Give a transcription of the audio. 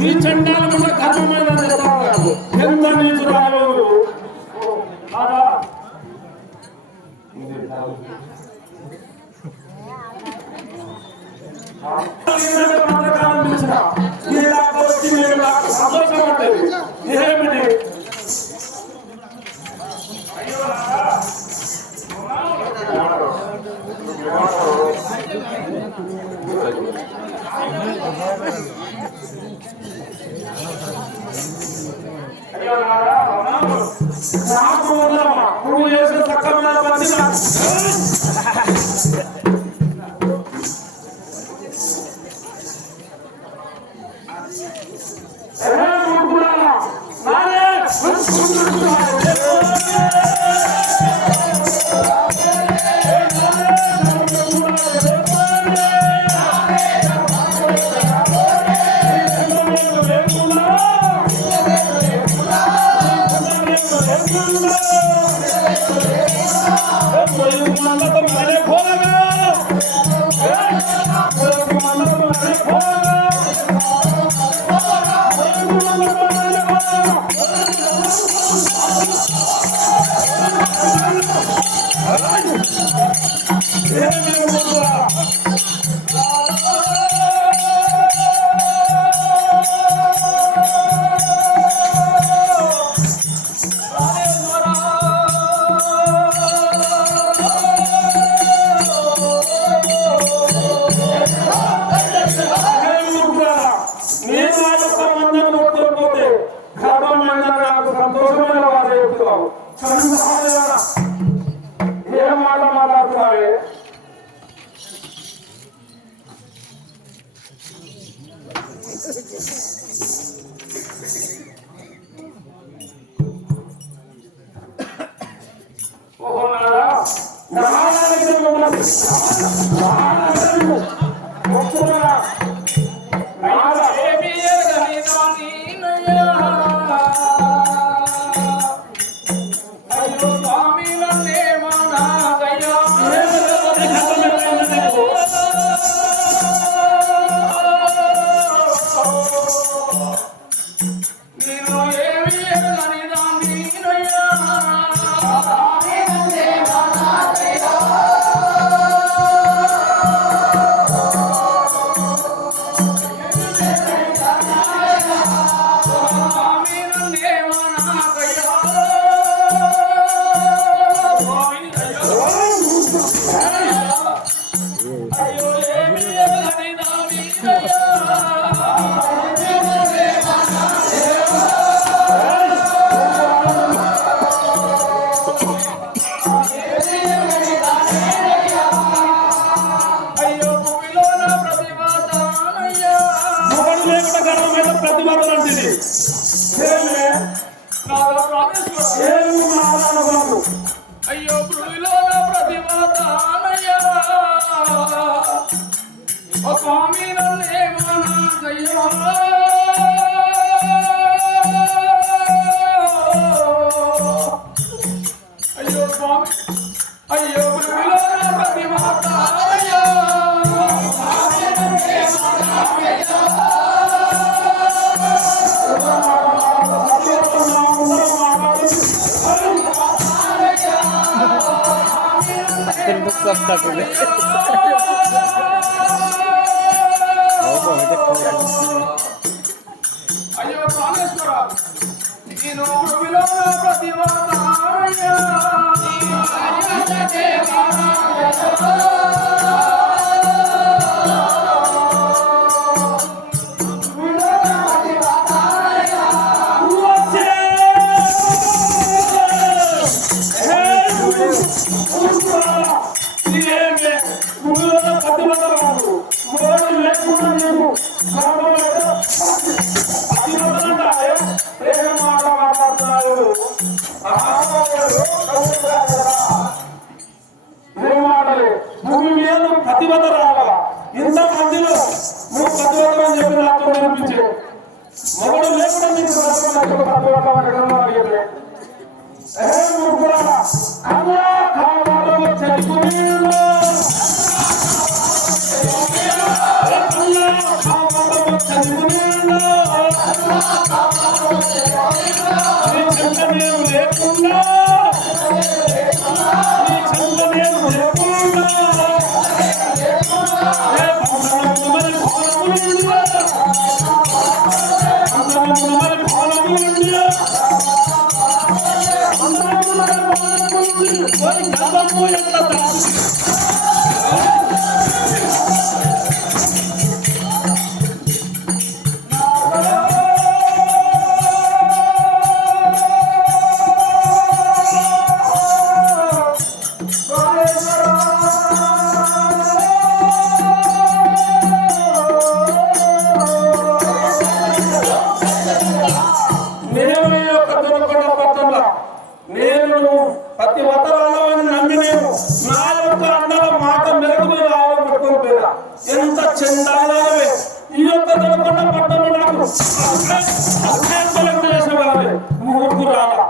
ఈ చండాలమున్న కర్మమైన ఎంత నీచురాలు నువ్వు చేసిన సక్రమైన మంది ఏం మాట మాట్లాడుతున్నావే? ఓహో నాడా అయ్యో భూమిలో ప్రతిభానయ్యా స్వామి నన్నేమయ్యా అయ్యో స్వామి అయ్యో భూమిలో ప్రతిభానయ్యా అయ్యో ప్రాణేశ్వర నేను భూమిలో ప్రతిభానయ్యా భూమి మీద ప్రతిభత రావాలా ఇంత మందిలో నువ్వు ప్రతిభతమని చెప్పి నాకు నేర్పించే మొదలు లేకుండా నీకు ప్రతిభత నీ చెంత నేను లేకుండా నీ చెంత నేను లేకుండా మరి భావములుండియా మరి భావములుండియా మరి గర్భము ఎంత నేను ప్రతి వతరాలని నమ్మి నేను నా యొక్క అన్నల మాట మెరుగులు రావాలని పట్టుకుని ఎంత చెందాలే ఈ యొక్క దొరకొండ పట్టణంలో నాకు చేసిన ముగ్గురు రాలా